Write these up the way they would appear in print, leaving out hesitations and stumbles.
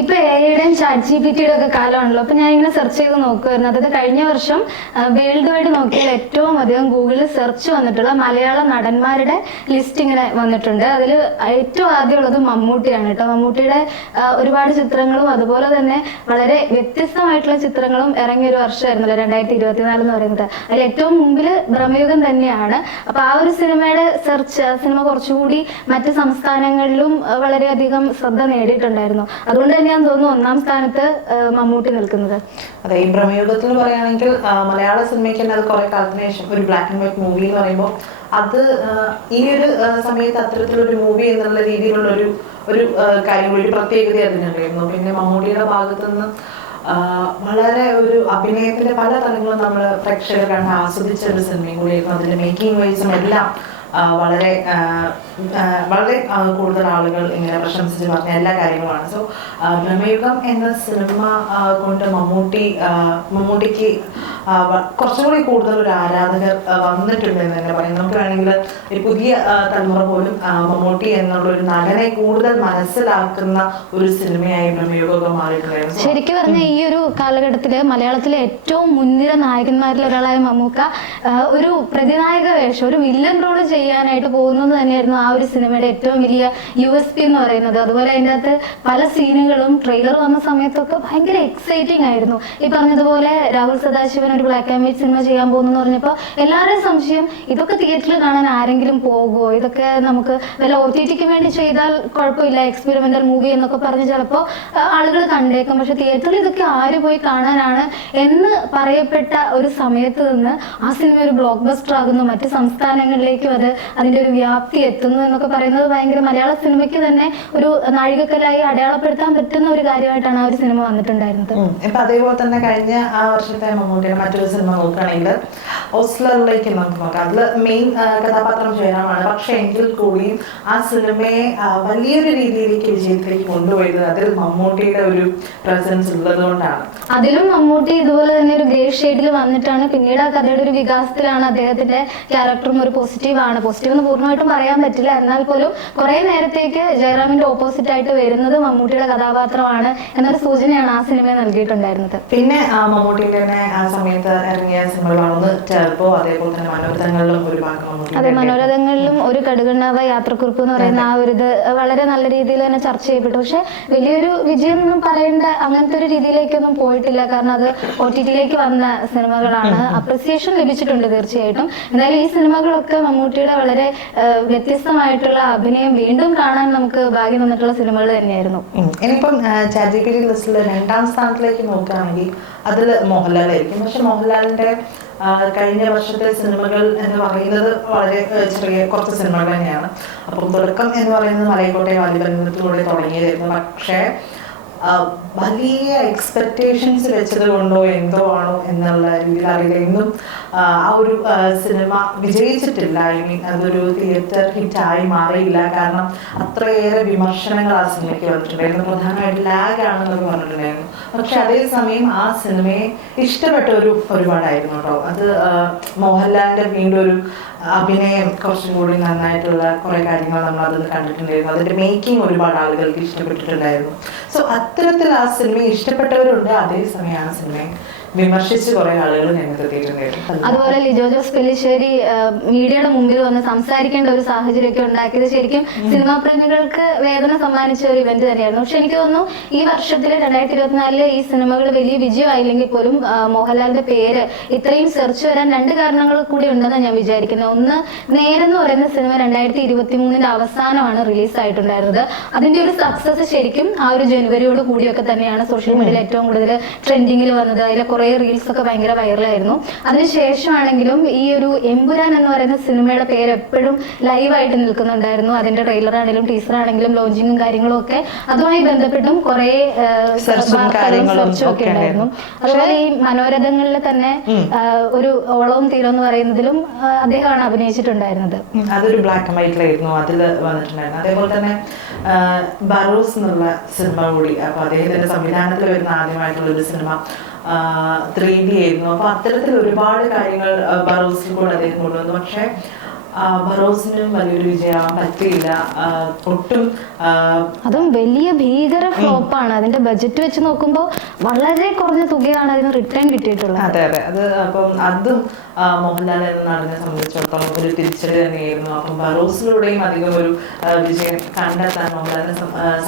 ഇപ്പൊ എയുടെയും ചാറ്റ് ജിപിടിയുടെ ഒക്കെ കാലമാണല്ലോ. അപ്പൊ ഞാൻ ഇങ്ങനെ സെർച്ച് ചെയ്ത് നോക്കുമായിരുന്നു. അതായത് കഴിഞ്ഞ വർഷം വേൾഡ് വൈഡ് നോക്കിയാൽ ഏറ്റവും അധികം ഗൂഗിളിൽ സെർച്ച് വന്നിട്ടുള്ള മലയാള നടന്മാരുടെ ലിസ്റ്റ് ഇങ്ങനെ വന്നിട്ടുണ്ട്. അതിൽ ഏറ്റവും ആദ്യമുള്ളത് മമ്മൂട്ടിയാണ് കേട്ടോ. മമ്മൂട്ടിയുടെ ഒരുപാട് ചിത്രങ്ങളും അതുപോലെ തന്നെ വളരെ വ്യത്യസ്തമായിട്ടുള്ള ചിത്രങ്ങളും ഇറങ്ങിയ ഒരു വർഷമായിരുന്നല്ലോ 2024 എന്ന് പറയുന്നത്. അതിൽ ഏറ്റവും മുമ്പിൽ ബ്രഹ്മയുഗം തന്നെയാണ്. അപ്പൊ ആ ഒരു സിനിമയുടെ സിനിമ കുറച്ചുകൂടി മറ്റ് സംസ്ഥാനങ്ങളിലും വളരെയധികം ശ്രദ്ധ നേടിയിട്ടുണ്ടായിരുന്നു. അതുകൊണ്ട് തന്നെയാണ് തോന്നുന്നു ഒന്നാം സ്ഥാനത്ത് മമ്മൂട്ടി നിൽക്കുന്നത്. അതെ, ഈ ബ്രഹ്മയുഗത്തിൽ പറയുകയാണെങ്കിൽ മലയാള സിനിമയ്ക്ക് തന്നെ അത് കുറെ കാലത്തിന് ശേഷം ഒരു ബ്ലാക്ക് ആൻഡ് വൈറ്റ് മൂവി എന്ന് പറയുമ്പോൾ അത് ഈ ഒരു സമയത്ത് അത്തരത്തിലൊരു മൂവി എന്നുള്ള രീതിയിലുള്ള ഒരു കാര്യം ഒരു പ്രത്യേകത അതിനുണ്ടായിരുന്നു. പിന്നെ മമ്മൂട്ടിയുടെ ഭാഗത്തു നിന്ന് വളരെ ഒരു അഭിനയത്തിന്റെ പല തലങ്ങളും നമ്മൾ പ്രേക്ഷകർ കണ്ട് ആസ്വദിച്ച ഒരു സിനിമയും കൂടിയായിരുന്നു. അതിന്റെ മേക്കിംഗ് വൈസും എല്ലാം വളരെ വളരെ കൂടുതൽ ആളുകൾ ഇങ്ങനെ പ്രശംസിച്ച് പറഞ്ഞ എല്ലാ കാര്യങ്ങളുമാണ്. സോ ബ്രഹ്മയുഗം എന്ന സിനിമ കൊണ്ട് മമ്മൂട്ടിക്ക് കുറച്ചുകൂടി കൂടുതൽ ഒരു ആരാധകർ വന്നിട്ടുണ്ട് എന്ന് തന്നെ പറയും. നമുക്ക് വേണമെങ്കിൽ ഈ പുതിയ തലമുറ പോലും മമ്മൂട്ടി എന്നുള്ള ഒരു നടനെ കൂടുതൽ മനസ്സിലാക്കുന്ന ഒരു സിനിമയായി ബ്രഹ്മയുഗം മാറിയിട്ടുണ്ടായിരുന്നു. ശരിക്കും പറഞ്ഞ ഈ ഒരു കാലഘട്ടത്തില് മലയാളത്തിലെ ഏറ്റവും മുൻനിര നായകന്മാരിൽ ഒരാളായ മമ്മൂക്ക ഒരു പ്രതിനായക വേഷം, ഒരു വില്ലൻ റോള് ചെയ്യാനായിട്ട് പോകുന്നത് തന്നെയായിരുന്നു ആ ഒരു സിനിമയുടെ ഏറ്റവും വലിയ USP എന്ന് പറയുന്നത്. അതുപോലെ അതിൻ്റെ അകത്ത് പല സീനുകളും ട്രെയിലർ വന്ന സമയത്തൊക്കെ ഭയങ്കര എക്സൈറ്റിംഗ് ആയിരുന്നു. ഈ പറഞ്ഞതുപോലെ രാഹുൽ സദാശിവൻ ഒരു ബ്ലാക്ക് ആൻഡ് വൈറ്റ് സിനിമ ചെയ്യാൻ പോകുന്നു പറഞ്ഞപ്പോൾ എല്ലാവരുടെയും സംശയം ഇതൊക്കെ തിയേറ്ററിൽ കാണാൻ ആരെങ്കിലും പോകുമോ, ഇതൊക്കെ നമുക്ക് വല്ല OTTക്ക് വേണ്ടി ചെയ്താൽ കുഴപ്പമില്ല, എക്സ്പെരിമെന്റൽ മൂവി എന്നൊക്കെ പറഞ്ഞ് ചിലപ്പോൾ ആളുകൾ കണ്ടേക്കും, പക്ഷെ തിയേറ്ററിൽ ഇതൊക്കെ ആര് പോയി കാണാനാണ് എന്ന് പറയപ്പെട്ട ഒരു സമയത്ത് നിന്ന് ആ സിനിമ ഒരു ബ്ലോക്ക് ബസ്റ്റർ ആകുന്നു, മറ്റ് സംസ്ഥാനങ്ങളിലേക്കും അതിന്റെ ഒരു വ്യാപ്തി എത്തുന്നു എന്നൊക്കെ പറയുന്നത് ഭയങ്കര മലയാള സിനിമയ്ക്ക് തന്നെ ഒരു നാഴികക്കല്ലായി അടയാളപ്പെടുത്താൻ പറ്റുന്ന ഒരു കാര്യമായിട്ടാണ് ആ ഒരു സിനിമ വന്നിട്ടുണ്ടായിരുന്നത്. ഇപ്പൊ അതേപോലെ തന്നെ കഴിഞ്ഞ ആ വർഷത്തെ മമ്മൂട്ടിയുടെ മറ്റൊരു സിനിമ നോക്കുകയാണെങ്കിൽ ഓസ്ലറിലേക്ക് നമുക്ക് നോക്കാം. അതിൽ മെയിൻ കഥാപാത്രം ജയറാമാണ്. പക്ഷെ എങ്കിൽ കൂടിയും ആ സിനിമയെ വലിയൊരു രീതിയിലേക്ക് വിജയത്തിലേക്ക് കൊണ്ടുപോയത് അതിൽ മമ്മൂട്ടിയുടെ ഒരു പ്രസൻസ് ഉള്ളത് കൊണ്ടാണ്. അതിലും മമ്മൂട്ടി ഇതുപോലെ തന്നെ ഒരു ഗ്രേ ഷെയ്ഡിൽ വന്നിട്ടാണ് പിന്നീട് ആ കഥയുടെ ഒരു വികാസത്തിലാണ് അദ്ദേഹത്തിന്റെ ക്യാരക്ടറും ഒരു പോസിറ്റീവ് എന്ന് പൂർണ്ണമായിട്ടും പറയാൻ പറ്റില്ല. എന്നാൽ പോലും കുറെ നേരത്തേക്ക് ജയറാമിന്റെ ഓപ്പോസിറ്റ് ആയിട്ട് വരുന്നത് മമ്മൂട്ടിയുടെ കഥാപാത്രമാണ് എന്നൊരു സൂചനയാണ് ആ സിനിമ നൽകിയിട്ടുണ്ടായിരുന്നത്. പിന്നെ മമ്മൂട്ടിയുടെ തന്നെ ആ സമയത്ത് ഇറങ്ങിയ സിനിമകളാണ് ടർബോ, അതേപോലെ തന്നെ മനോരഥങ്ങളിലും ഒരു ഭാഗം. അതെ, മനോരഥങ്ങളിലും ഒരു കടുകണ്ണാവ യാത്രക്കുറിപ്പ് എന്ന് പറയുന്ന ആ ഒരു ഇത് വളരെ നല്ല രീതിയിൽ തന്നെ ചർച്ച ചെയ്യപ്പെട്ടു. പക്ഷെ വലിയൊരു വിജയം ഒന്നും പറയേണ്ട അങ്ങനത്തെ ഒരു രീതിയിലേക്കൊന്നും പോയിട്ടില്ല. കാരണം അത് OTTയിലേക്ക് വന്ന സിനിമകളാണ്. അപ്രിസിയേഷൻ ലഭിച്ചിട്ടുണ്ട് തീർച്ചയായിട്ടും. എന്തായാലും ഈ സിനിമകളൊക്കെ മമ്മൂട്ടിയുടെ വളരെ വ്യത്യസ്തമായിട്ടുള്ള അഭിനയം വീണ്ടും കാണാൻ നമുക്ക് ഭാഗ്യം വന്നിട്ടുള്ള സിനിമകൾ തന്നെയായിരുന്നു. ഇനിയിപ്പം ചാറ്റ് ജിപിടി ലിസ്റ്റിൽ 2ാം സ്ഥാനത്തിലേക്ക് നോക്കുകയാണെങ്കിൽ അതിൽ മോഹൻലാലായിരിക്കും. പക്ഷെ മോഹൻലാലിന്റെ കഴിഞ്ഞ വർഷത്തെ സിനിമകൾ എന്ന് പറയുന്നത് വളരെ ചെറിയ കുറച്ച് സിനിമകൾ തന്നെയാണ്. അപ്പം തുടക്കം എന്ന് പറയുന്നത് മലൈക്കോട്ടെ വാലിബന്ധത്തിലൂടെ തുടങ്ങിയതായിരുന്നു. പക്ഷേ വലിയ എക്സ്പെക്ടേഷൻസ് വെച്ചത് കൊണ്ടോ എന്തോ ആണോ എന്നുള്ള രീതിയിൽ അറിയില്ല, ഇന്നും ആ ഒരു സിനിമ വിജയിച്ചിട്ടില്ല. ഐ മീൻ അതൊരു തിയേറ്റർ ഹിറ്റായി മാറിയില്ല. കാരണം അത്രയേറെ വിമർശനങ്ങൾ ആ സിനിമയ്ക്ക് വന്നിട്ടുണ്ടായിരുന്നു. പ്രധാനമായിട്ട് ലാഗ് ആണെന്നൊക്കെ പറഞ്ഞിട്ടുണ്ടായിരുന്നു. പക്ഷെ അതേസമയം ആ സിനിമയെ ഇഷ്ടപ്പെട്ട ഒരുപാടായിരുന്നു കേട്ടോ. അത് മോഹൻലാലിന്റെ വീണ്ടും ഒരു അഭിനയം കുറച്ചും കൂടി നന്നായിട്ടുള്ള കുറെ കാര്യങ്ങൾ നമ്മൾ അതിൽ കണ്ടിട്ടുണ്ടായിരുന്നു. അതിന്റെ മേക്കിംഗ് ഒരുപാട് ആളുകൾക്ക് ഇഷ്ടപ്പെട്ടിട്ടുണ്ടായിരുന്നു. സോ അത്തരത്തിൽ ആ സിനിമയെ ഇഷ്ടപ്പെട്ടവരുണ്ട്, അതേസമയം ആ സിനിമയെ വിമർശിച്ച് കുറെ ആളുകൾ രംഗത്തെത്തിയിട്ടുണ്ടായിരുന്നു. അതുപോലെ ലിജോ ജോസ് പെല്ലിശ്ശേരി മീഡിയയുടെ മുമ്പിൽ വന്ന് സംസാരിക്കേണ്ട ഒരു സാഹചര്യമൊക്കെ ഉണ്ടാക്കിയത് ശരിക്കും സിനിമാ പ്രേമികൾക്ക് വേദന സമ്മാനിച്ച ഒരു ഇവന്റ് തന്നെയായിരുന്നു. പക്ഷെ എനിക്ക് തോന്നുന്നു ഈ വർഷത്തില് 2024 ഈ സിനിമകൾ വലിയ വിജയമായില്ലെങ്കിൽ പോലും മോഹൻലാലിന്റെ പേര് ഇത്രയും സെർച്ച് വരാൻ 2 കാരണങ്ങൾ കൂടി ഉണ്ടെന്ന് ഞാൻ വിചാരിക്കുന്നത്. ഒന്ന്, നേരെന്ന് പറയുന്ന സിനിമ 2023 അവസാനമാണ് റിലീസ് ആയിട്ടുണ്ടായിരുന്നത്. അതിന്റെ ഒരു സക്സസ് ശരിക്കും ആ ഒരു ജനുവരിയോട് കൂടിയൊക്കെ തന്നെയാണ് സോഷ്യൽ മീഡിയയിൽ ഏറ്റവും കൂടുതൽ ട്രെൻഡിങ്ങിൽ വന്നത്. അതിലെ കുറെ റീൽസ് ഒക്കെ ഭയങ്കര വൈറലായിരുന്നു. അതിനുശേഷമാണെങ്കിലും ഈ ഒരു എമ്പുരാൻ എന്ന് പറയുന്ന സിനിമയുടെ പേര് എപ്പോഴും ലൈവായിട്ട് നിൽക്കുന്നുണ്ടായിരുന്നു. അതിന്റെ ട്രെയിലർ ആണെങ്കിലും ടീസർ ആണെങ്കിലും ലോഞ്ചിങ്ങും കാര്യങ്ങളും ഒക്കെ അതുമായി ബന്ധപ്പെട്ടും കുറെ സെർച്ചും ഒക്കെ ഉണ്ടായിരുന്നു. അതുപോലെ ഈ മനോരഥങ്ങളിൽ തന്നെ ഒരു ഓളവും തീരം എന്ന് പറയുന്നതിലും അദ്ദേഹമാണ് അഭിനയിച്ചിട്ടുണ്ടായിരുന്നത്. അതൊരു ബ്ലാക്ക് ആൻഡ് വൈറ്റിലായിരുന്നു അതിൽ വന്നിട്ടുണ്ടായിരുന്നു. അതേപോലെ തന്നെ ബറോസ് എന്നുള്ള സിനിമ കൂടി, അപ്പൊ അദ്ദേഹത്തിന്റെ സംവിധാനത്തിൽ വരുന്ന ആദ്യമായിട്ടുള്ള ഒരു സിനിമ 3D ആയിരുന്നു. അപ്പൊ അത്തരത്തിൽ ഒരുപാട് കാര്യങ്ങൾ ബറോസിൽ കൂടെ അദ്ദേഹം കൊണ്ടുവന്നു. പക്ഷെ ബറോസിനും വലിയൊരു വിജയമാവാൻ പറ്റിയില്ല. ഒട്ടും അതും വലിയ ഭീകര ഫ്ലോപ്പാണ്. അതിന്റെ ബജറ്റ് വെച്ച് നോക്കുമ്പോൾ വളരെ കുറഞ്ഞ തുകയാണ് അതിന് റിട്ടേൺ കിട്ടിയിട്ടുള്ളത്. അതെ അതെ, അത് അപ്പം അതും മോഹൻലാൽ എന്ന നടനെ സംബന്ധിച്ചിടത്തോളം ഒരു തിരിച്ചടി തന്നെയായിരുന്നു. അപ്പം ബറോസിലൂടെയും അധികം ഒരു വിജയം കണ്ടെത്താൻ മോഹൻലാലിന്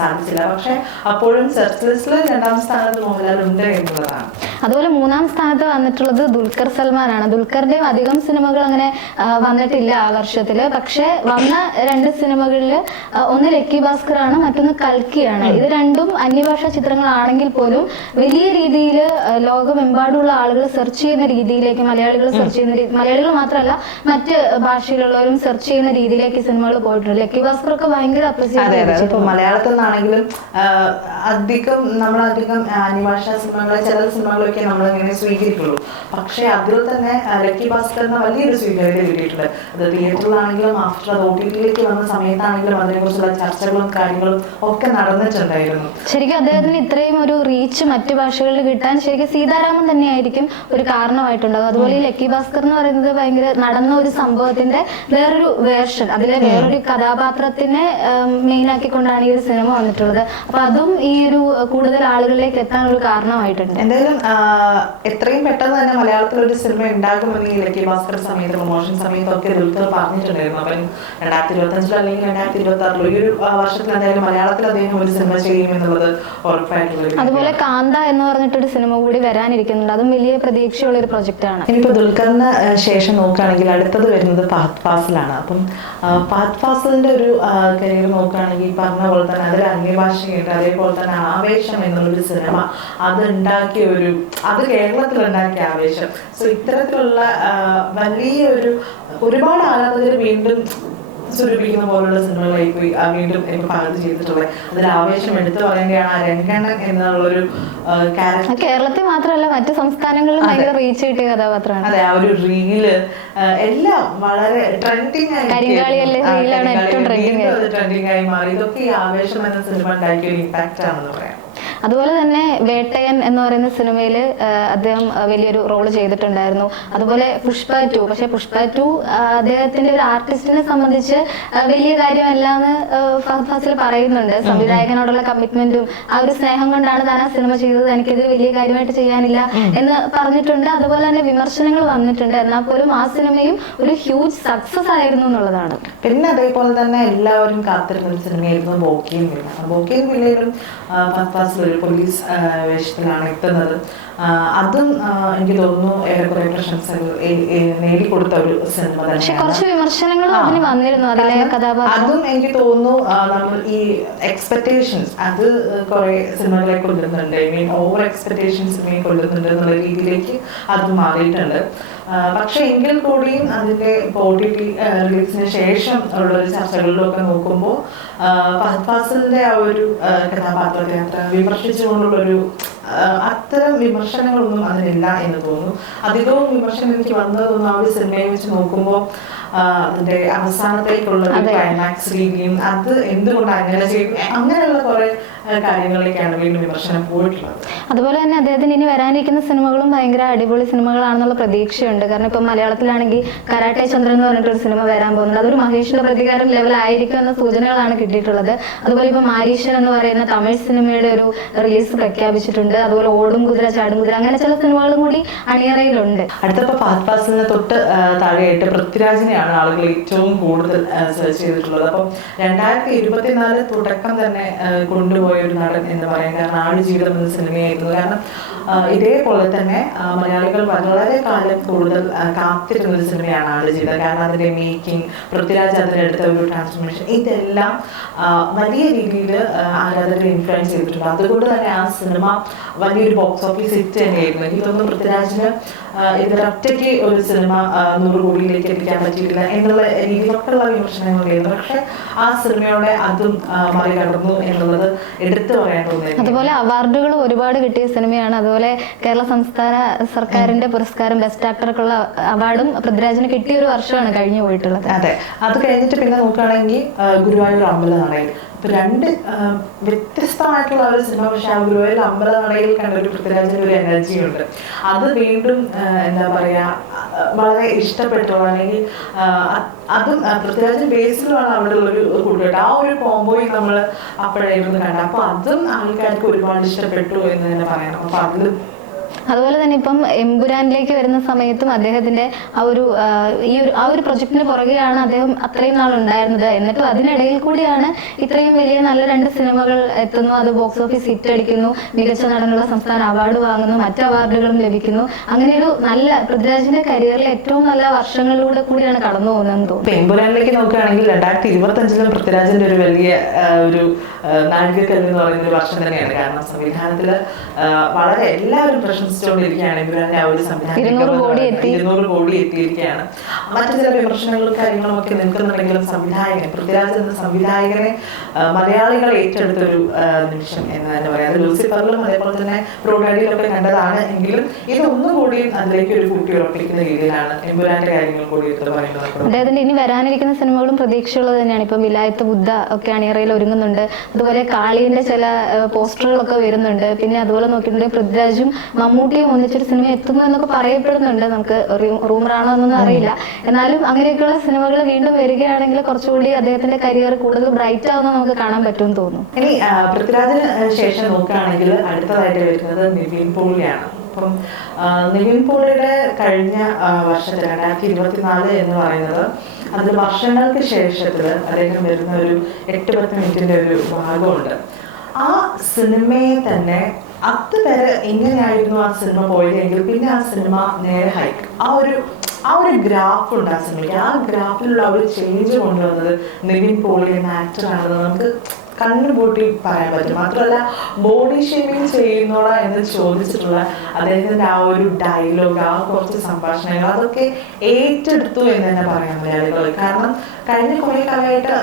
സാധിച്ചില്ല. പക്ഷെ അപ്പോഴും സെർച്ച് ലിസ്റ്റിൽ 2ാം സ്ഥാനത്ത് മോഹൻലാൽ ഉണ്ട് എന്നുള്ളതാണ്. അതുപോലെ 3ാം സ്ഥാനത്ത് വന്നിട്ടുള്ളത് ദുൽഖർ സൽമാനാണ്. ദുൽഖറിന്റെയും അധികം സിനിമകൾ അങ്ങനെ വന്നിട്ടില്ല ആ വർഷത്തില്. പക്ഷെ വന്ന 2 സിനിമകളിൽ ഒന്ന് ലക്കി ഭാസ്കർ ആണ്, മറ്റൊന്ന് കൽക്കിയാണ്. ഇത് രണ്ടും അന്യഭാഷാ ചിത്രങ്ങളാണെങ്കിൽ പോലും വലിയ രീതിയിൽ ലോകമെമ്പാടുമുള്ള ആളുകൾ സെർച്ച് ചെയ്യുന്ന രീതിയിലേക്ക്, മലയാളികൾ സെർച്ച് ചെയ്യുന്ന മലയാളികൾ മാത്രമല്ല മറ്റ് ഭാഷയിലുള്ളവരും സെർച്ച് ചെയ്യുന്ന രീതിയിലേക്ക് സിനിമകൾ പോയിട്ടുണ്ട്. ലക്കി ഭാസ്കർ ഒക്കെ ഭയങ്കര അപ്രീസിയേറ്റ്. മലയാളത്തിൽ നിന്നാണെങ്കിലും നമ്മളധികം അന്യഭാഷാ സിനിമകളെ ചില സിനിമകളൊക്കെ നമ്മൾ ഇങ്ങനെ സ്വീകരിക്കുള്ളൂ. പക്ഷെ അതിൽ തന്നെ ലക്കി ഭാസ്കറിന് വലിയൊരു സ്വീകാര്യത കിട്ടിയിട്ടുണ്ട്. അത് തിയേറ്ററിലാണെങ്കിലും ആഫ്റ്റർ അത് OTT-യിലേക്ക് വന്ന സമയത്താണെങ്കിലും അതിനെക്കുറിച്ചുള്ള ചർച്ചകളും കാര്യങ്ങളും ഒക്കെ നടന്നിട്ടുണ്ടായിരുന്നു. ശരിക്കും അദ്ദേഹത്തിന് ഇത്രയും ഒരു റീച്ച് മറ്റു ഭാഷകളിൽ കിട്ടാൻ ശരിക്കും സീതാരാമൻ തന്നെയായിരിക്കും ഒരു കാരണമായിട്ടുണ്ടാകും. അതുപോലെ ഈ ലക്കി ഭാസ്കർ എന്ന് പറയുന്നത് ഭയങ്കര നടന്ന ഒരു സംഭവത്തിന്റെ വേറൊരു വേർഷൻ, അതിലെ വേറൊരു കഥാപാത്രത്തിനെ മെയിൻ ആക്കിക്കൊണ്ടാണ് ഈ ഒരു സിനിമ വന്നിട്ടുള്ളത്. അപ്പൊ അതും ഈ ഒരു കൂടുതൽ ആളുകളിലേക്ക് എത്താൻ ഒരു കാരണമായിട്ടുണ്ട്. എന്തായാലും എത്രയും പെട്ടെന്ന് തന്നെ മലയാളത്തിൽ ഒരു സിനിമ ഉണ്ടാകുമെന്ന് ഈ ലക്കി ഭാസ്കർ സമയത്ത്, പ്രൊമോഷൻ സമയത്തൊക്കെ ദുൽഖർ പറഞ്ഞിട്ടുണ്ടായിരുന്നു. അപ്പം 2025 അല്ലെങ്കിൽ 2026 ഈ ഒരു വർഷത്തിൽ എന്തായാലും മലയാളത്തിൽ അദ്ദേഹം ഒരു സിനിമ ചെയ്യുമെന്നുള്ളത് ഉറപ്പായിട്ടുള്ളത്. അതുപോലെ കാന്ത എന്ന് പറഞ്ഞിട്ടൊരു സിനിമ കൂടി വരാനിരിക്കുന്നുണ്ട്. അതും വലിയ പ്രതീക്ഷയുള്ള ഒരു പ്രൊജക്റ്റ് ആണ്. ഇനിയിപ്പോ ദുൽഖറിന് ശേഷം നോക്കുകയാണെങ്കിൽ അടുത്തത് വരുന്നത് ഫഹദ് ഫാസിലാണ്. അപ്പം ഫഹദ് ഫാസിലിന്റെ ഒരു കരിയർ നോക്കുകയാണെങ്കിൽ പറഞ്ഞ പോലെ തന്നെ അതിൽ അന്യഭാഷയുണ്ട്, അതേപോലെ തന്നെ ആവേശം എന്നുള്ളൊരു സിനിമ അത് കേരളത്തിൽ ഉണ്ടാക്കിയ ആവേശം. സോ ഇത്തരത്തിലുള്ള വലിയൊരു ഒരുപാട് ആരാധകർ വീണ്ടും സ്വരൂപിക്കുന്ന പോലുള്ള സിനിമകളായി പോയി വീണ്ടും ഇപ്പൊ ഫഹദ് ചെയ്തിട്ടുള്ളത്. അതിൽ ആവേശം എടുത്തു പറയേണ്ടതാണ് രംഗണ്ണൻ എന്നുള്ളൊരു ക്യാരക്ടർ. കേരളത്തിൽ മാത്രമല്ല മറ്റു സംസ്ഥാനങ്ങളിലും ഭയങ്കര റീച്ച് കിട്ടിയ കഥാപാത്രമാണ്. അതെ, ആ ഒരു റീല് എല്ലാം വളരെ ട്രെൻഡിങ് ആയി മാറി. ഇതൊക്കെ ഈ ആവേശം എന്ന സിനിമ ഉണ്ടാക്കിയ ഒരു ഇമ്പാക്റ്റ് ആണെന്ന് പറയാം. അതുപോലെ തന്നെ വേട്ടയൻ എന്ന് പറയുന്ന സിനിമയിൽ അദ്ദേഹം വലിയൊരു റോള് ചെയ്തിട്ടുണ്ടായിരുന്നു. അതുപോലെ പുഷ്പ 2, പക്ഷെ പുഷ്പ 2 അദ്ദേഹത്തിന്റെ ഒരു ആർട്ടിസ്റ്റിനെ സംബന്ധിച്ച് വലിയ കാര്യമല്ലാന്ന് ഫഹദ് ഫാസിൽ പറയുന്നുണ്ട്. സംവിധായകനോടുള്ള കമ്മിറ്റ്മെന്റും ആ ഒരു സ്നേഹം കൊണ്ടാണ് താൻ ആ സിനിമ ചെയ്തത്, എനിക്കിത് വലിയ കാര്യമായിട്ട് ചെയ്യാനില്ല എന്ന് പറഞ്ഞിട്ടുണ്ട്. അതുപോലെ തന്നെ വിമർശനങ്ങൾ വന്നിട്ടുണ്ട്. എന്നാൽ പോലും ആ സിനിമയും ഒരു ഹ്യൂജ് സക്സസ് ആയിരുന്നു എന്നുള്ളതാണ്. പിന്നെ അതേപോലെ തന്നെ എല്ലാവരും കാത്തിരുന്ന ഒരു സിനിമയായിരുന്നു ബോക്കിയും വില്ല. ബോക്കിയും വില്ലയിലും ഫഹദ് ഫാസിൽ ഒരു പോലീസ് വേഷത്തിലാണ് എത്തുന്നത്. അതും എനിക്ക് തോന്നുന്നു ഏറെക്കുറെ പ്രശംസകൾ നേടിക്കൊടുത്ത ഒരു സിനിമ തന്നെ. അതും എനിക്ക് തോന്നുന്നു നമ്മൾ ഈ എക്സ്പെക്ടേഷൻസ് അത് കുറെ സിനിമകളെ കൊള്ളുന്നുണ്ട്, ഐ മീൻ ഓവർ എക്സ്പെക്ടേഷൻസ് സിനിമയെ കൊള്ളുന്നുണ്ട് എന്നുള്ള രീതിയിലേക്ക് അത് മാറിയിട്ടുണ്ട്. പക്ഷെ എങ്കിൽ കൂടിയും അതിന്റെ OTT റിലീസിന് ശേഷം ഉള്ള ഒരു ചർച്ചകളിലൊക്കെ നോക്കുമ്പോൾ ഫഹദ് ഫാസിലിന്റെ ആ ഒരു കഥാപാത്രത്തെ അത്ര വിമർശിച്ചുകൊണ്ടുള്ളൊരു അത്തരം വിമർശനങ്ങളൊന്നും അതിനില്ല എന്ന് തോന്നുന്നു. അധികവും വിമർശനം എനിക്ക് വന്നതൊന്നും ആ ഒരു സിനിമയെ വെച്ച് നോക്കുമ്പോൾ അതിന്റെ അവസാനത്തേക്കുള്ള ക്ലൈമാക്സ് രീതിയും അത് എന്തുകൊണ്ട് അങ്ങനെ ചെയ്തു, അങ്ങനെയുള്ള കുറെ കാര്യങ്ങളിലേക്കാണ് വീണ്ടും വിമർശനം പോയിട്ടുള്ളത്. അതുപോലെ തന്നെ അദ്ദേഹത്തിന് ഇനി വരാനിരിക്കുന്ന സിനിമകളും ഭയങ്കര അടിപൊളി സിനിമകളാണെന്നുള്ള പ്രതീക്ഷയുണ്ട്. കാരണം ഇപ്പൊ മലയാളത്തിലാണെങ്കിൽ കരാട്ടെ ചന്ദ്രൻ എന്ന് പറഞ്ഞിട്ടൊരു സിനിമ വരാൻ പോകുന്നുണ്ട്. അതൊരു മഹേഷിന്റെ പ്രതികാരം ലെവലായിരിക്കും എന്ന സൂചനകളാണ് കിട്ടിയിട്ടുള്ളത്. അതുപോലെ ഇപ്പൊ മാരീഷൻ എന്ന് പറയുന്ന തമിഴ് സിനിമയുടെ ഒരു റിലീസ് പ്രഖ്യാപിച്ചിട്ടുണ്ട്. അതുപോലെ ഓടും കുതിര ചാടും കുതിര, അങ്ങനെ ചില സിനിമകളും കൂടി അണിയറയിലുണ്ട്. അടുത്തപ്പോ ഫഹദ് ഫാസിലിന് തൊട്ട് താഴെയായിട്ട് പൃഥ്വിരാജിനെയാണ് ആളുകൾ ഏറ്റവും കൂടുതൽ സെർച്ച് ചെയ്തിട്ടുള്ളത്. അപ്പം 2024 തുടക്കം തന്നെ കൊണ്ടുപോയ ഒരു നടൻ എന്ന് പറയാം. കാരണം ആടുജീവിതം എന്ന സിനിമയായിരുന്നു. കാരണം ഇതേപോലെ തന്നെ മലയാളികൾ വളരെ കാലം കൂടുതൽ കാത്തിരുന്ന ഒരു സിനിമയാണ് ആടുജീവിതം. കാരണം അതിന്റെ മേക്കിംഗ്, പൃഥ്വിരാജ് അതിനെടുത്ത ഒരു ട്രാൻസ്ഫോർമേഷൻ, ഇതെല്ലാം വലിയ രീതിയിൽ ആരാധകരെ ഇൻഫ്ലുവൻസ് ചെയ്തിട്ടുണ്ട്. അതുകൊണ്ട് തന്നെ ആ സിനിമ വലിയൊരു ബോക്സ് ഓഫീസ് ഹിറ്റ് തന്നെയായിരുന്നു. എനിക്ക് തോന്നുന്നു പൃഥ്വിരാജിന് ഇതിലൊറ്റയ്ക്ക് ഒരു സിനിമ 100 കോടിയിലേക്ക് എത്തിക്കാൻ പറ്റിയിട്ടില്ല എന്നുള്ള രീതിയിലൊക്കെയുള്ള വിമർശനങ്ങളായിരുന്നു. പക്ഷെ ആ സിനിമയോടെ അതും മറികടന്നു എന്നുള്ളത് എടുത്തു പറയാൻ തോന്നുന്നു. അതുപോലെ അവാർഡുകൾ ഒരുപാട് കിട്ടിയ സിനിമയാണ്. അതുപോലെ കേരള സംസ്ഥാന സർക്കാരിന്റെ പുരസ്കാരം ബെസ്റ്റ് ആക്ടർക്കുള്ള അവാർഡും പൃഥ്വിരാജിന് കിട്ടിയ ഒരു വർഷമാണ് കഴിഞ്ഞു പോയിട്ടുള്ളത്. അതെ, അത് കഴിഞ്ഞിട്ട് പിന്നെ നോക്കുകയാണെങ്കിൽ ഗുരുവായൂർ അമ്പലനടയിൽ അപ്പൊ രണ്ട് വ്യത്യസ്തമായിട്ടുള്ള ഒരു സിനിമ. പക്ഷെ ആ ഗുരുവായൂർ അമ്പലനടയിൽ കണ്ട ഒരു പൃഥ്വിരാജിന്റെ ഒരു എനർജി ഉണ്ട്. അത് വീണ്ടും എന്താ പറയാ വളരെ ഇഷ്ടപ്പെട്ടുള്ള, അല്ലെങ്കിൽ അതും പൃഥ്വിരാജ് ബേസിലാണ് അവിടെ ഉള്ളൊരു കൂട്ടുകെട്ട്. ആ ഒരു കോംബോയിൽ നമ്മൾ അപ്പോഴായിരുന്നു കണ്ടത്. അപ്പൊ അതും ആൾക്കാർക്ക് ഒരുപാട് ഇഷ്ടപ്പെട്ടു എന്ന് തന്നെ പറയണം. അപ്പൊ അതിൽ അതുപോലെ തന്നെ ഇപ്പം എമ്പുരാനിലേക്ക് വരുന്ന സമയത്തും അദ്ദേഹത്തിന്റെ ആ ഒരു പ്രൊജക്ടിന് പുറകെയാണ് അദ്ദേഹം അത്രയും നാൾ ഉണ്ടായിരുന്നത്. എന്നിട്ടും അതിനിടയിൽ കൂടിയാണ് ഇത്രയും വലിയ നല്ല 2 സിനിമകൾ എത്തുന്നു, അത് ബോക്സ് ഓഫീസ് ഹിറ്റ് അടിക്കുന്നു, മികച്ച നടനുള്ള സംസ്ഥാന അവാർഡ് വാങ്ങുന്നു, മറ്റ് അവാർഡുകളും ലഭിക്കുന്നു. അങ്ങനെ ഒരു നല്ല പൃഥ്വിരാജിന്റെ കരിയറിലെ ഏറ്റവും നല്ല വർഷങ്ങളിലൂടെ കൂടിയാണ് കടന്നു പോകുന്നതെന്ന് തോന്നുന്നു. എമ്പുരാനിലേക്ക് നോക്കുകയാണെങ്കിൽ 2025 പൃഥ്വിരാജിന്റെ ഒരു വലിയ ഒരു നാഴികക്കല്ല് എന്ന് പറയുന്ന ഒരു വർഷം തന്നെയാണ്. കാരണം സംവിധാനത്തില് വളരെ എല്ലാവരും പ്രശംസിച്ചുകൊണ്ടിരിക്കുകയാണ് എമ്പുരാന്റെ ആ ഒരു സംവിധാനം 200 കോടി എത്തിയിരിക്കുകയാണ്. മറ്റു ചില വിമർശനങ്ങളും കാര്യങ്ങളും ഒക്കെ നിൽക്കുന്നുണ്ടെങ്കിലും പൃഥ്വിരാജ് എന്ന സംവിധായകനെ മലയാളികൾ ഏറ്റെടുത്തൊരു നിമിഷം എന്ന് തന്നെ പറയാം. അത് ലൂസിഫറിലും അതേപോലെ തന്നെ പ്രോഡാഡിയിലൊക്കെ കണ്ടതാണ് എങ്കിലും ഇതൊന്നും കൂടി അതിലേക്ക് ഒരു കൂട്ടി ഉറപ്പിക്കുന്ന രീതിയിലാണ് എമ്പുരാന്റെ കാര്യങ്ങൾ കൂടി എടുത്ത് പറയുന്നത്. അദ്ദേഹത്തിന്റെ ഇനി വരാനിരിക്കുന്ന സിനിമകളും പ്രതീക്ഷയുള്ളത് തന്നെയാണ്. ഇപ്പൊ വിലായത്ത് ബുദ്ധ ഒക്കെ അണിയറയിൽ ഒരുങ്ങുന്നുണ്ട്. അതുപോലെ കാളിയുടെ ചില പോസ്റ്ററുകളൊക്കെ വരുന്നുണ്ട്. പിന്നെ അതുപോലെ നോക്കിയിട്ടുണ്ടെങ്കിൽ പൃഥ്വിരാജും മമ്മൂട്ടിയും ഒന്നിച്ചൊരു സിനിമ എത്തുന്നു എന്നൊക്കെ പറയപ്പെടുന്നുണ്ട്. നമുക്ക് റൂമറാണോ എന്നൊന്നും അറിയില്ല. എന്നാലും അങ്ങനെയൊക്കെയുള്ള സിനിമകൾ വീണ്ടും വരികയാണെങ്കിൽ കുറച്ചുകൂടി അദ്ദേഹത്തിന്റെ കരിയർ കൂടുതൽ ബ്രൈറ്റ് ആവുന്ന നമുക്ക് കാണാൻ പറ്റുമെന്ന് തോന്നുന്നു. ഇനി പൃഥ്വിരാജിന് ശേഷം നോക്കുകയാണെങ്കിൽ അടുത്തതായിട്ട് വരുന്നത് നിവിൻ പോളിയാണ്. അപ്പം നിവിൻ പോളിയുടെ കഴിഞ്ഞ വർഷത്തിൽ 2024 എന്ന് പറയുന്നത് അത് വർഷങ്ങൾക്ക് ശേഷത്തിൽ അദ്ദേഹം വരുന്ന ഒരു 8-10 മിനിറ്റിന്റെ ഒരു ഭാഗമുണ്ട്. ആ സിനിമയെ തന്നെ അതുവരെ എങ്ങനെയായിരുന്നു ആ സിനിമ പോയതെങ്കിൽ പിന്നെ ആ സിനിമ നേരെ ഹൈക്ക് ആ ഒരു ഗ്രാഫ് ഉണ്ട് ആ സിനിമയ്ക്ക്. ആ ഗ്രാഫിലുള്ള ഒരു ചേഞ്ച് കൊണ്ടുവന്നത് നിവിൻ പോളി എന്ന ആക്ടറാണെന്ന് നമുക്ക് കണ്ണുപൂട്ടി പറയാൻ പറ്റും. മാത്രമല്ല ബോഡി ഷേമിങ് ചെയ്യുന്നോളാ എന്ന് ചോദിച്ചിട്ടുള്ള അദ്ദേഹത്തിന്റെ ആ ഒരു ഡയലോഗ്, ആ കുറച്ച് സംഭാഷണങ്ങൾ അതൊക്കെ ഏറ്റെടുത്തു എന്ന് തന്നെ പറയാം മലയാളികൾ. കാരണം കഴിഞ്ഞ കുറെ കാലമായിട്ട്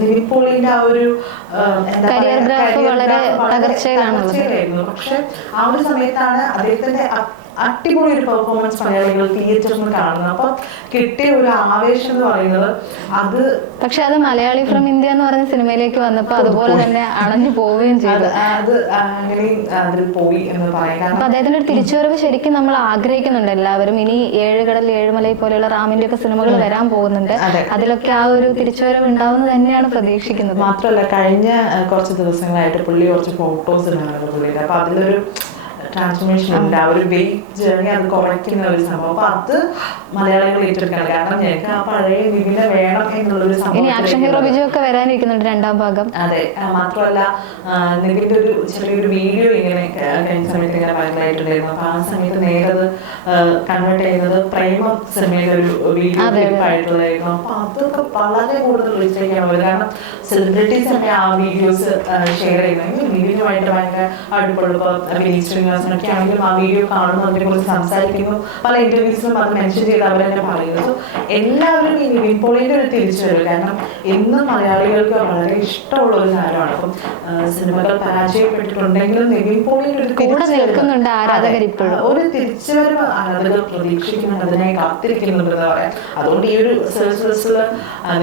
നിവിൻ പോളിന്റെ ആ ഒരു എന്താ പറയാ തകർച്ചയായിരുന്നു. പക്ഷെ ആ ഒരു സമയത്താണ് അദ്ദേഹത്തിന്റെ അടിപൊളി ഒരു പെർഫോമൻസ് മലയാളികൾ തിയേറ്ററിൽ കാണുന്നത്. അപ്പൊ കിട്ടിയ ഒരു ആവേശം എന്ന് പറയുന്നത് അത് പക്ഷെ അത് മലയാളി ഫ്രം ഇന്ത്യ എന്ന് പറഞ്ഞ സിനിമയിലേക്ക് വന്നപ്പോ അതുപോലെ തന്നെ അണഞ്ഞു പോവുകയും ചെയ്തു. അത് അങ്ങനെയും അതിൽ പോയി എന്ന് പറയാം. അപ്പൊ അദ്ദേഹത്തിന്റെ ഒരു തിരിച്ചുവരവ് ശരിക്കും നമ്മൾ ആഗ്രഹിക്കുന്നുണ്ട് എല്ലാവരും. ഇനി 7 കടൽ 7 മല പോലെയുള്ള റാമിന്റെ ഒക്കെ സിനിമകൾ വരാൻ പോകുന്നുണ്ട്. അതിലൊക്കെ ആ ഒരു തിരിച്ചുവരവ് ഉണ്ടാവുന്നത് തന്നെയാണ് പ്രതീക്ഷിക്കുന്നത്. മാത്രമല്ല കഴിഞ്ഞ കുറച്ച് ദിവസങ്ങളായിട്ട് പുള്ളി കുറച്ച് ഫോട്ടോസ് ഇടാറുണ്ട് പുള്ളിയുടെ. അപ്പൊ അതിലൊരു ട്രാൻസ്ഫോർമേഷൻ ഉണ്ട്. ആ ഒരു വെയിറ്റ് ജേർണി അത് കുറയ്ക്കുന്ന ഒരു സംഭവം. അപ്പൊ അത് മലയാളികൾ ഏറ്റെടുക്കണം. കാരണം ഞങ്ങൾക്ക് ആ പഴയ നിവിനെ വേണം എന്നുള്ളൊരു സംഭവം. ആക്ഷൻ ഹീറോ വിജയ് ഒക്കെ വരാനിരിക്കുന്നുണ്ട് 2ാം ഭാഗം. അതെ, മാത്രമല്ല നിവിന്റെ ഒരു ചെറിയൊരു വീഡിയോ ഇങ്ങനെ കഴിഞ്ഞ സമയത്ത് ഇങ്ങനെ വൈറലായിട്ടുണ്ടായിരുന്നു. അപ്പൊ ആ സമയത്ത് നേരത് കൺവേർട്ട് ചെയ്യുന്നത് പ്രേമ സിനിമയുടെ ഒരു വീഡിയോ ക്ലിപ്പായിട്ടുള്ളായിരുന്നു. അപ്പൊ അതൊക്കെ വളരെ കൂടുതൽ റീച്ചാണ് പോയത്. കാരണം സെലിബ്രിറ്റീസ് തന്നെ ആ വീഡിയോസ് ഷെയർ ചെയ്യുന്നെങ്കിൽ നിവിനുമായിട്ട് ഭയങ്കര അടുപ്പുള്ള വിനീത് ശ്രീനിവാസനൊക്കെ ആണെങ്കിലും ആ വീഡിയോ കാണുന്നു, അതിനെ കുറിച്ച് സംസാരിക്കുന്നു. പല ഇന്റർവ്യൂസിലും അത് മെൻഷൻ ചെയ്ത് അവർ തന്നെ പറയുന്നു. എല്ലാവരും ഈ നിവിൻ പോളിയുടെ ഒരു തിരിച്ചു വരും. കാരണം എന്നും മലയാളികൾക്ക് വളരെ ഇഷ്ടമുള്ള ഒരു കാര്യമാണ്. അപ്പം സിനിമകൾ പരാജയപ്പെട്ടിട്ടുണ്ടെങ്കിലും നിവിൻ പോളിയുടെ ഒരു തിരിച്ചുവരവ് ആരാധകർ പ്രതീക്ഷിക്കുന്നുണ്ട്, അതിനായി കാത്തിരിക്കുന്നുണ്ടെന്ന് പറയാം. അതുകൊണ്ട് ഈ ഒരു സെർച്ച് ലിസ്റ്റില്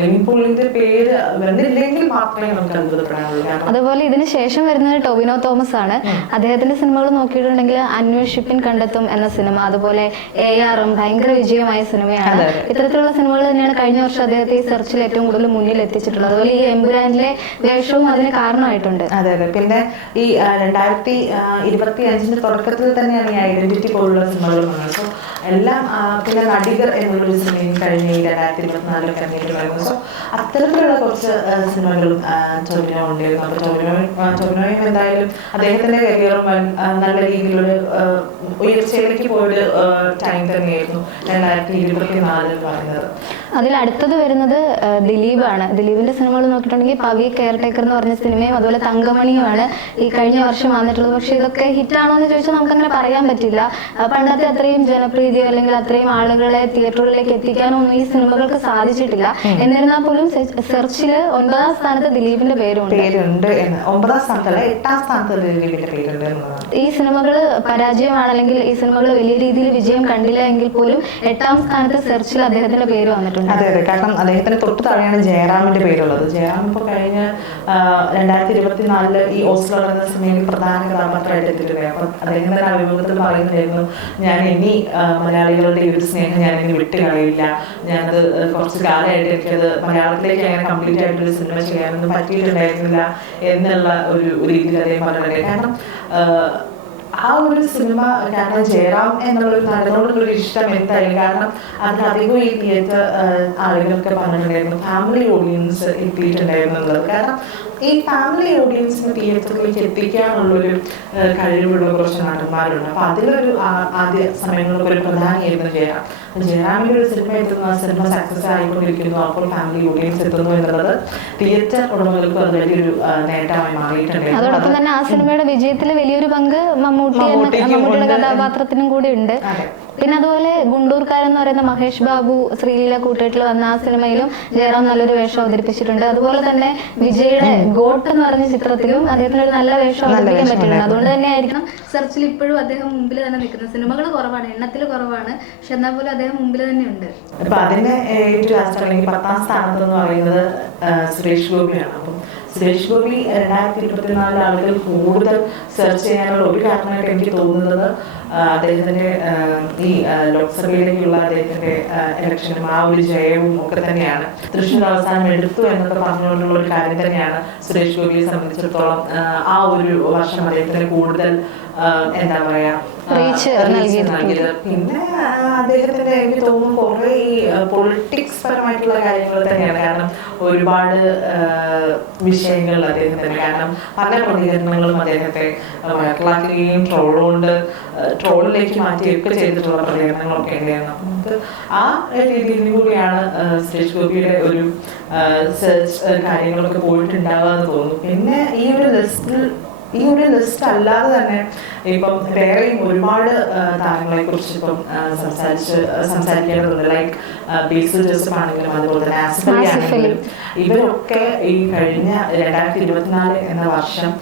നിവിൻ പോളിന്റെ പേര് വരുന്നില്ലെങ്കിൽ മാത്രമേ നമുക്ക് അത്ഭുതപ്പെടാനുള്ളൂ. അതുപോലെ ഇതിന് ശേഷം വരുന്നത് ടൊവിനോ തോമസ് ആണ്. അദ്ദേഹത്തിന്റെ സിനിമകൾ നോക്കിയിട്ടുണ്ടെങ്കിൽ അന്വേഷിപ്പിൻ കണ്ടെത്തും എന്ന സിനിമ, അതുപോലെ ARM ഭയങ്കര വിജയമായ സിനിമയാണ്. ഇത്തരത്തിലുള്ള സിനിമകൾ തന്നെയാണ് കഴിഞ്ഞ വർഷം അദ്ദേഹത്തെ ഈ സെർച്ചിൽ ഏറ്റവും കൂടുതൽ മുന്നിൽ എത്തിച്ചിട്ടുള്ളത്. അതുപോലെ ഈ എമ്പുരാനിലെ വേഷവും അതിന് കാരണമായിട്ടുണ്ട്. അതെ. പിന്നെ ഈ 2025 തുടക്കത്തിൽ തന്നെയാണ് ഈ ഐഡന്റിറ്റി പോലുള്ള സിനിമകൾ വന്നത്. സോ എല്ലാം പിന്നെ നടികർ എന്നുള്ളൊരു സിനിമയും കഴിഞ്ഞ 2024 കണ്ടിട്ടുണ്ടായിരുന്നു. സോ അത്തരത്തിലുള്ള കുറച്ച് സിനിമകളും ടൊവിനോ ഉണ്ടായിരുന്നു. അപ്പൊ ടൊവിനോയും എന്തായാലും അദ്ദേഹത്തിന്റെ കരിയറും നല്ല രീതിയിലൊരു ഉയർച്ചയിലേക്ക് പോയൊരു ടൈം തന്നെയായിരുന്നു 2024 പറയുന്നത്. അതിൽ അടുത്തത് വരുന്നത് ദിലീപാണ്. ദിലീപിന്റെ സിനിമകൾ നോക്കിയിട്ടുണ്ടെങ്കിൽ പവി കെയർ ടേക്കർ എന്ന് പറഞ്ഞ സിനിമയും അതുപോലെ തങ്കമണിയുമാണ് ഈ കഴിഞ്ഞ വർഷം വന്നിട്ടുള്ളത്. പക്ഷെ ഇതൊക്കെ ഹിറ്റാണോ എന്ന് ചോദിച്ചാൽ നമുക്കങ്ങനെ പറയാൻ പറ്റില്ല. പണ്ടത്തെ അത്രയും ജനപ്രീതിയോ അല്ലെങ്കിൽ അത്രയും ആളുകളെ തിയേറ്ററുകളിലേക്ക് എത്തിക്കാനോ ഒന്നും ഈ സിനിമകൾക്ക് സാധിച്ചിട്ടില്ല. എന്നിരുന്നാൽ പോലും സെർച്ചില് 9ാം സ്ഥാനത്ത് ദിലീപിന്റെ പേരുണ്ട്. 9ാം സ്ഥാനത്തല്ല 8ാം സ്ഥാനത്ത് ദിലീപിന്റെ പേരുണ്ട്. ഈ സിനിമകൾ പരാജയമാണ്, അല്ലെങ്കിൽ ഈ സിനിമകൾ വലിയ രീതിയിൽ വിജയം കണ്ടില്ല എങ്കിൽ പോലും 8ാം സ്ഥാനത്ത് സെർച്ചിൽ അദ്ദേഹത്തിന്റെ പേര് വന്നിട്ടുണ്ട്. അതെ, കാരണം അദ്ദേഹത്തിന് തൊട്ട് താഴെയാണ് ജയറാമിന്റെ പേരുള്ളത്. ജയറാം ഇപ്പൊ കഴിഞ്ഞ 2024 ഈ ഓസ്ലർ എന്ന സിനിമയിൽ പ്രധാന കഥാപാത്രമായിട്ട് എത്തിയിട്ടുണ്ട്. അപ്പം അദ്ദേഹം തന്നെ അഭിമുഖത്തിൽ പറയുന്നുണ്ടായിരുന്നു, ഞാൻ ഇനി മലയാളികളുടെ ഈ ഒരു സ്നേഹം ഞാൻ ഇനി വിട്ടുകളയില്ല, ഞാനത് കുറച്ച് കാലമായിട്ട് എനിക്കത് മലയാളത്തിലേക്ക് അങ്ങനെ കംപ്ലീറ്റ് ആയിട്ടൊരു സിനിമ ചെയ്യാനൊന്നും പറ്റിയിട്ടുണ്ടായിരുന്നില്ല എന്നുള്ള ഒരു രീതിയിൽ അദ്ദേഹം പറഞ്ഞിട്ടുണ്ട്. കാരണം ആ ഒരു സിനിമ കാരണം ജയറാം എന്നുള്ളൊരു നടനോടുള്ളൊരു ഇഷ്ടം എന്തായാലും, കാരണം അതിലധികം ഈ തിയേറ്റർ ആളുകൾക്ക് പറഞ്ഞിട്ടുണ്ടായിരുന്നു ഫാമിലി ഓഡിയൻസ് എത്തിയിട്ടുണ്ടായിരുന്നു എന്നുള്ളത്. കാരണം ഈ ഫാമിലി ഓഡിയൻസിന് തിയേറ്ററിലേക്ക് എത്തിക്കാനുള്ളൊരു കഴിവുള്ള കുറച്ച് നടന്മാരുണ്ട്. അപ്പൊ അതിലൊരു ആദ്യ സമയങ്ങൾക്ക് ഒരു പ്രധാനമായിരുന്നു ജയറാം. ജയറാമിന്റെ ഒരു സിനിമ എത്തുന്നു, ആ സിനിമ സക്സസ് ആയിക്കൊണ്ടിരിക്കുന്നു, അപ്പോൾ ഫാമിലി ഓഡിയൻസ് എത്തുന്നു എന്നുള്ളത് തിയേറ്റർ ഉടമകൾക്ക് അത് വലിയൊരു നേട്ടമായി മാറിയിട്ടുണ്ട്. അതോടൊപ്പം തന്നെ ആ സിനിമയുടെ വിജയത്തിൽ വലിയൊരു പങ്ക് മമ്മൂട്ടിയുടെ കഥാപാത്രത്തിനും കൂടി ഉണ്ട്. പിന്നെ അതുപോലെ ഗുണ്ടൂർക്കാരൻ എന്ന് പറയുന്ന മഹേഷ് ബാബു ശ്രീലീല കൂട്ടുകെട്ടിൽ വന്ന ആ സിനിമയിലും ജയറാം നല്ലൊരു വേഷം അവതരിപ്പിച്ചിട്ടുണ്ട്. അതുപോലെ തന്നെ വിജയുടെ ഗോട്ട് എന്ന് പറഞ്ഞ ചിത്രത്തിലും അദ്ദേഹത്തിന് ഒരു നല്ല വേഷം അവതരിപ്പിക്കാൻ പറ്റിയിട്ടുണ്ട്. അതുകൊണ്ട് തന്നെ ആയിരിക്കണം സെർച്ചിൽ ഇപ്പോഴും അദ്ദേഹം മുമ്പിൽ തന്നെ നിൽക്കുന്നത്. സിനിമകൾ കുറവാണ്, എണ്ണത്തിൽ കുറവാണ്, പക്ഷെ എന്നാൽ പോലും അദ്ദേഹം മുമ്പിൽ തന്നെ ഉണ്ട്. അപ്പൊ അതിന് ഏറ്റവും ലാസ്റ്റ് അല്ലെങ്കിൽ 10ാം സ്ഥാനത്ത് എന്ന് പറയുന്നത് സുരേഷ് ഗോപിയാണ്. അപ്പം സുരേഷ് ഗോപി 2024 ആളുകൾ കൂടുതൽ സെർച്ച് ചെയ്യാനുള്ള ഒരു കാരണമായിട്ട് എനിക്ക് തോന്നുന്നത് അദ്ദേഹത്തിന്റെ ഈ ലോക്സഭയിലേക്കുള്ള അദ്ദേഹത്തിന്റെ ഇലക്ഷനും ആ ഒരു ജയവും ഒക്കെ തന്നെയാണ്. തൃശ്ശൂർ അവസാനം എടുത്തു എന്നൊക്കെ പറഞ്ഞുകൊണ്ടുള്ള ഒരു കാര്യം തന്നെയാണ് സുരേഷ് ഗോപിയെ സംബന്ധിച്ചിടത്തോളം ആ ഒരു വർഷം അദ്ദേഹത്തിന് കൂടുതൽ എന്താ പറയാ നൽകിയത്. പിന്നെ അദ്ദേഹത്തിന്റെ എനിക്ക് തോന്നുന്നു കുറെ ഈ പൊളിറ്റിക്സ് പരമായിട്ടുള്ള കാര്യങ്ങൾ തന്നെയാണ്. കാരണം ഒരുപാട് വിഷയങ്ങൾ അദ്ദേഹത്തിന്, കാരണം പല പ്രതികരണങ്ങളും അദ്ദേഹത്തെ വൈറലാക്കുകയും ട്രോളിലേക്ക് മാറ്റുകയൊക്കെ ചെയ്തിട്ടുള്ള പ്രതികരണങ്ങളൊക്കെ ഉണ്ടായിരുന്നു. നമുക്ക് ആ രീതിയിൽ കൂടിയാണ് സുരേഷ് ഗോപിയുടെ ഒരു സെർച്ച് കാര്യങ്ങളൊക്കെ പോയിട്ടുണ്ടാവുക എന്ന് തോന്നുന്നു. പിന്നെ ഈ ഒരു ലിസ്റ്റ് അല്ലാതെ തന്നെ ഇപ്പം വേറെയും ഒരുപാട് താരങ്ങളെ കുറിച്ച് ഇപ്പം സംസാരിക്കേണ്ടതുണ്ട്. ലൈക്ക് ബേസിൽ ജോസഫ് ആണെങ്കിലും അതുപോലെ തന്നെ ആസിഫ് അലി ആണെങ്കിലും ഇവരൊക്കെ ഈ കഴിഞ്ഞ 2024 എന്ന വർഷം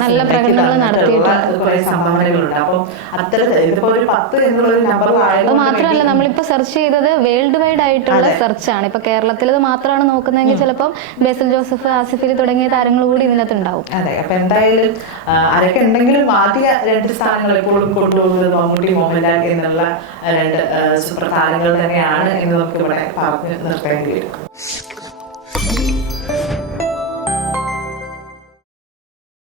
നല്ല പ്രകടനങ്ങൾ നടത്തിയിട്ടുണ്ട്. കുറെ സംഭാവനകളുണ്ട്. അപ്പം അത്തരത്തിൽ ഇതിപ്പോ ഒരു 10 എന്നുള്ള നമ്പർ മാത്രമല്ല, നമ്മളിപ്പോ സെർച്ച് ചെയ്തത് വേൾഡ് വൈഡ് ആയിട്ടുള്ള സെർച്ച് ആണ്. ഇപ്പൊ കേരളത്തിൽ ഇത് മാത്രമാണ് നോക്കുന്നതെങ്കിൽ ചിലപ്പോൾ ബേസിൽ ജോസഫ്, ആസിഫ് അലി തുടങ്ങിയ താരങ്ങൾ കൂടി ഇതിനകത്ത് ഉണ്ടാവും. അതെ, അപ്പൊ എന്തായാലും അതൊക്കെ ഉണ്ടെങ്കിലും ആദ്യ 2 സ്ഥാനങ്ങൾ എപ്പോഴും കൊണ്ടുപോകുന്നത് മമ്മൂട്ടി, മോഹൻലാൽ എന്നുള്ള 2 സൂപ്പർ താരങ്ങൾ തന്നെയാണ് എന്ന് നമുക്ക് ഇവിടെ പറഞ്ഞു നിർത്തേണ്ടി വരും.